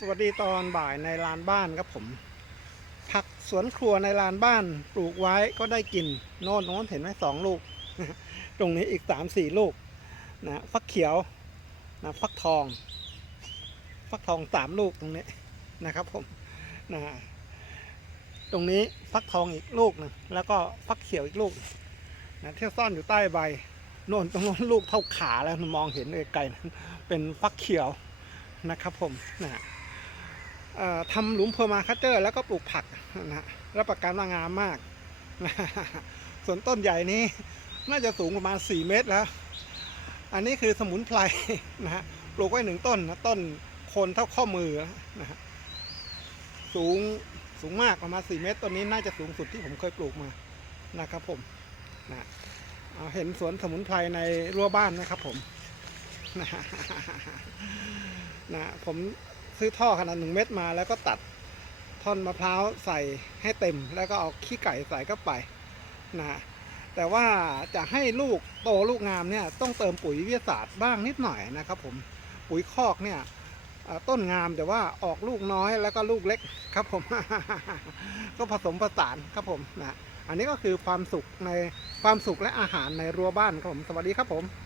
สวัสดีตอนบ่ายในลานบ้านครับผม ผักสวนครัวในลานบ้านปลูกไว้ก็ได้กิน โน่นโน้นเห็นไหมสองลูก ตรงนี้อีกสามสี่ลูกนะฟักเขียวนะฟักทอง ฟักทองสามลูกตรงนี้นะครับผมนะตรงนี้ฟักทองอีกลูกหนึงแล้วก็ฟักเขียวอีกลูกนะที่ซ่อนอยู่ใต้ใบโน่นตรงโน้นลูกเท่าขาแล้วมองเห็นไกลๆนั้นเป็นฟักเขียวนะครับผมนะเอ่อ ทำหลุมเพอร์มาคัตเตอร์แล้วก็ปลูกผักนะรับประกันว่างามมากนะส่วนต้นใหญ่นี้น่าจะสูงประมาณ 4 เมตรแล้ว อันนี้คือสมุนไพรนะฮะปลูกไว้หนึ่งต้นนะต้นโคนเท่าข้อมือนะฮะสูงสูงมากประมาณ 4 เมตรต้นนี้น่าจะสูงสุดที่ผมเคยปลูกมานะครับผมนะเเห็นสวนสมุนไพรในรั้วบ้านนะครับผมนะฮะนะผม ซื้อท่อขนาดหนึ่งเมตรมา แล้วก็ตัดท่อนมะพร้าวใส่ให้เต็ม แล้วก็เอาขี้ไก่ใส่เข้าไปนะแต่ว่าจะให้ลูกโตลูกงามเนี่ยต้องเติมปุ๋ยวิทยาศาสตร์บ้างนิดหน่อยนะครับผมปุ๋ยคอกเนี่ยต้นงามแต่ว่าออกลูกน้อยแล้วก็ลูกเล็กครับผม ก็ผสมผสานครับผมนะอันนี้ก็คือความสุขในความสุขและอาหารในรั้วบ้านครับผมสวัสดีครับผม